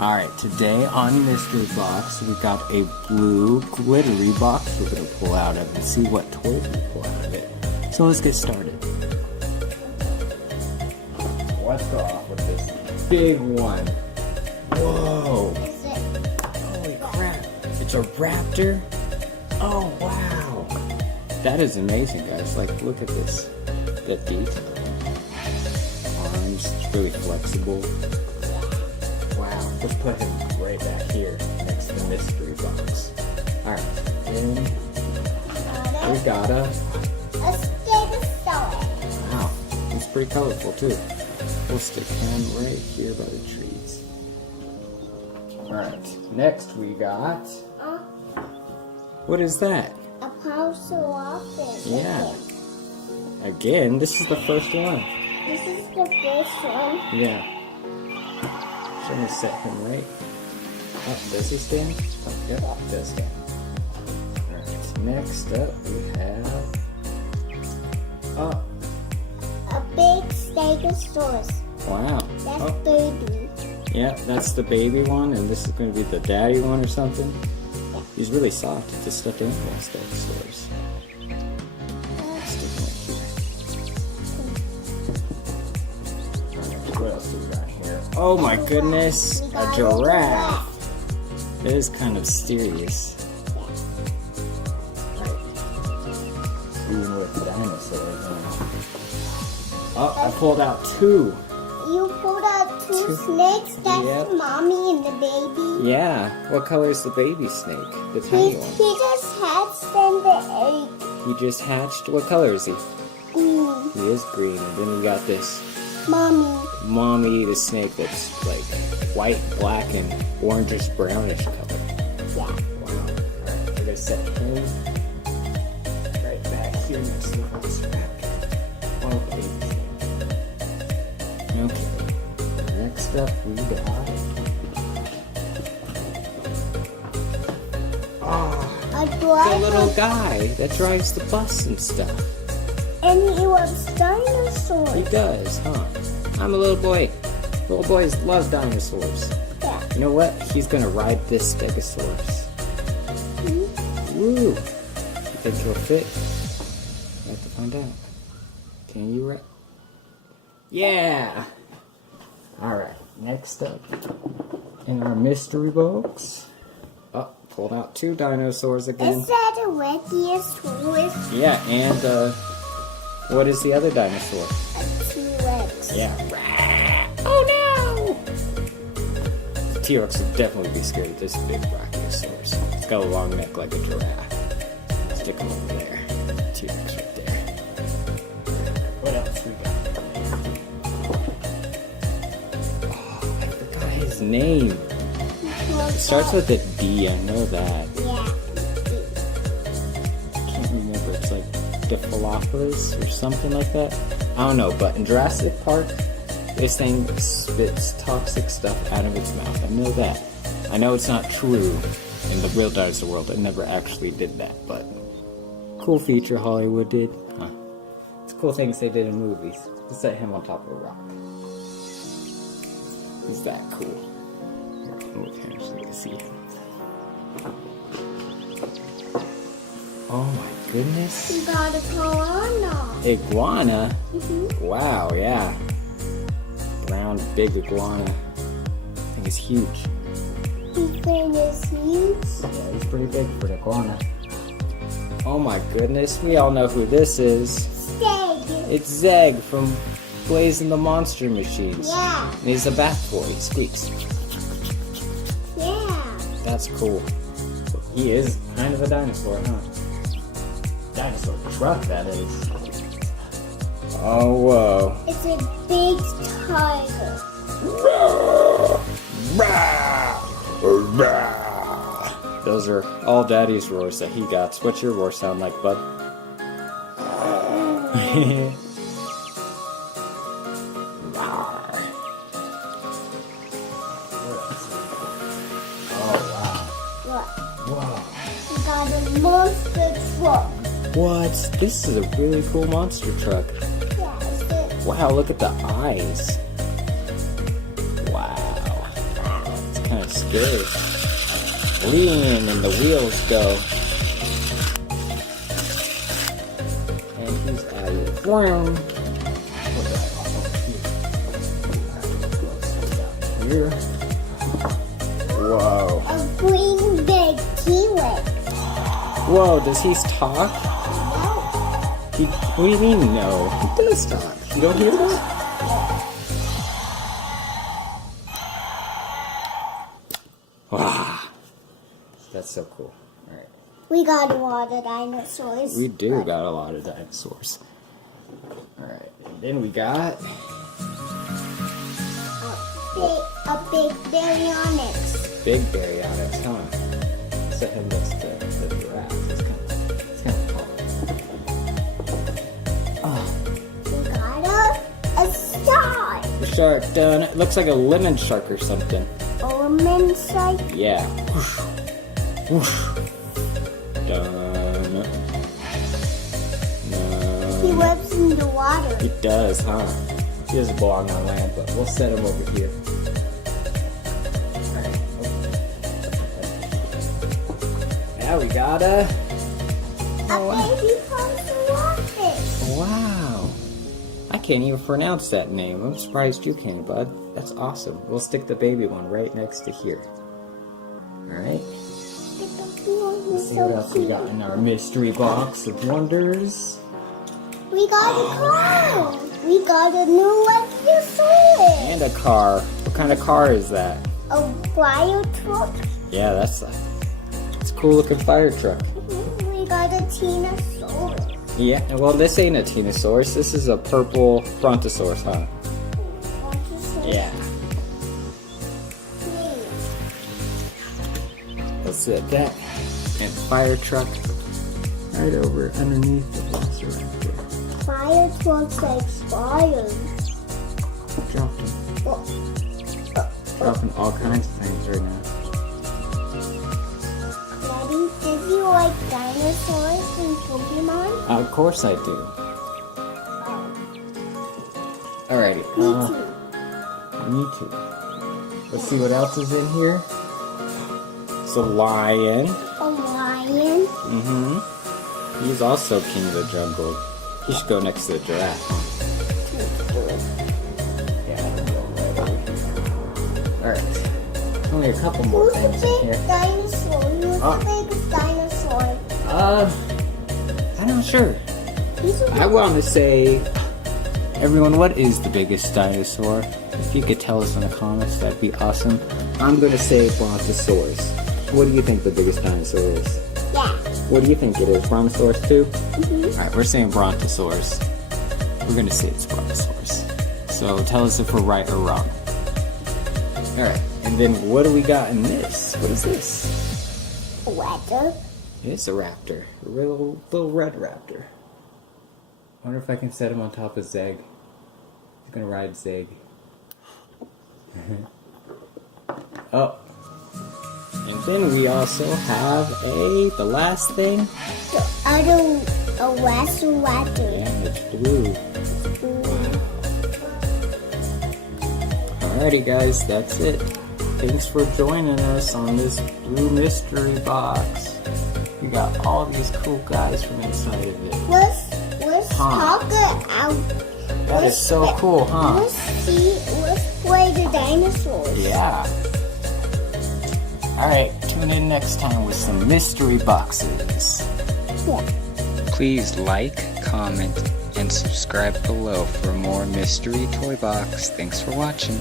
Alright, today on Mystery Box, we got a blue glittery box we're going to pull out of and see what toys we pull out of it. So let's get started. Let's go off with this big one. Whoa! Holy crap! It's a raptor? Oh wow! That is amazing, guys. Like, look at this. The detail. Arms, it's really flexible. Wow, let's put him right back here next to the mystery box. Alright, and we got a stegosaurus. Wow, he's pretty colorful too. We'll stick him right here by the trees. Alright, next we got... What is that? A parcel office. Yeah. Again, this is the first one. This is the first one. Yeah. So I'm gonna set him right. Oh, does he stand? Oh, yep, he does stand. Alright, next up we have... A big stegosaurus. Wow. That's baby. Yeah, that's the baby one, and this is going to be the daddy one or something. Yeah. He's really soft. It's a stuffed animal stegosaurus. Stick him right here. What else do we got here? Oh my goodness, a giraffe. It is kind of mysterious. Even with dinosaurs. Oh, I pulled out two. You pulled out two snakes. That's the mommy and the baby. Yeah. What color is the baby snake? The tiny one. He just hatched in the egg. He just hatched. What color is he? Green. He is green. And then we got this Mommy. the snake that's like white, black, and orangish brownish color. Yeah. Wow. Alright, we're gonna set him right back here next to the horse rack. Okay. Okay. Next up we got A the driver. little guy that drives the bus and stuff. And he loves dinosaurs. He does, huh? I'm a little boy. Little boys love dinosaurs. Yeah. You know what? He's gonna ride this stegosaurus. Woo! You think he'll fit? We have to find out. Can you ride? Yeah! Alright, next up in our mystery box. Oh, pulled out two dinosaurs again. Is that a Regiosaurus? Yeah, and what is the other dinosaur? A T-Rex. Yeah. Oh no! The T-Rex would definitely be scared of this big Brachiosaurus. It's got a long neck like a giraffe. Stick him over there. T-Rex right there. What else we got? Oh, I forgot his name. It starts with a D, I know that. Yeah. I can't remember. It's like Diphilopus or something like that. I don't know, but in Jurassic Park, this thing spits toxic stuff out of its mouth. I know that. I know it's not true in the real dinosaur world. It never actually did that, but cool feature Hollywood did. Huh. It's cool things they did in movies. Let's set him on top of a rock. He's that cool. Here, move him so you can see him. Oh my goodness. You got a piranha. Iguana? Wow, yeah. Brown, big iguana. I think it's huge. His thing is huge. Yeah, he's pretty big for an iguana. Oh my goodness, we all know who this is. Steg. It's Zeg from Blaze and the Monster Machines. Yeah. And he's a bath boy, he squeaks. Yeah. That's cool. He is kind of a dinosaur, huh? Dinosaur truck, that is. Oh, whoa. It's a big tiger. Those are all Daddy's roars that he got. What's your roar sound like, bud? What? Whoa. You got a monster truck. What? This is a really cool monster truck. Yeah, it's Wow, look at the eyes. Wow. It's kind looks good. Lean and the wheels go. And he's out of room. Here. Whoa. A green big T-Rex. Whoa, does he talk? No. What do you mean no? He does talk. You don't hear that? Wow. That's so cool. Alright. We got a lot of dinosaurs. We do got a lot of dinosaurs. Alright. And then we got a big baryonyx. big baryonyx, huh? So him that's the giraffe. It's kind of tall. Oh. We got a shark. The shark done. It looks like a lemon shark or something. Lemon shark. Yeah. Whoosh. Whoosh. Done. No. He lives in the water. He does, huh? He doesn't belong on land, but we'll set him over here. Alright. Now we got a baby conservation. wow. I can't even pronounce that name. I'm surprised you can, bud. That's awesome. We'll stick the baby one right next to here. Alright. Let's see what else we got in our mystery box of wonders. We got a car. We got a new Leviathan. And a car. What kind of car is that? A fire truck. Yeah, that's a cool looking fire truck. We got a Tinosaurus. Yeah, well, this ain't a Tinosaurus. This is a purple Brontosaurus, huh? Yeah. Let's set that and fire truck right over underneath the Velociraptor. Fire trucks like fire. Dropping all kinds of things right now. Daddy, did you like dinosaurs and Pokemon? Of course I do. Alrighty. Me too. Let's see what else is in here. It's a lion. A lion. Mm-hmm. He's also king of the jungle. He should go next to the giraffe. Alright. Only a couple more Who's the things in big here. dinosaur? Who's the biggest dinosaur? I'm not sure. I want to say, everyone, what is the biggest dinosaur? If you could tell us in the comments, that'd be awesome. I'm going to say Brontosaurus. What do you think the biggest dinosaur is? Yeah. What do you think it is? Brontosaurus too? Mm-hmm. Alright, we're saying Brontosaurus. We're going to say it's Brontosaurus. So tell us if we're right or wrong. Alright, and then what do we got in this? What is this? A raptor. It's a raptor. A little red raptor. I wonder if I can set him on top of Zeg. He's gonna ride Zeg. Oh. And then we also have the last thing. A raptor. Yeah, it's blue. Alrighty guys, that's it. Thanks for joining us on this blue mystery box. We got all these cool guys from inside of it. Let's talk out. That is so cool, huh? Let's play the dinosaurs. Yeah. Alright, tune in next time with some mystery boxes. Yeah. Please like, comment, and subscribe below for more mystery toy box. Thanks for watching.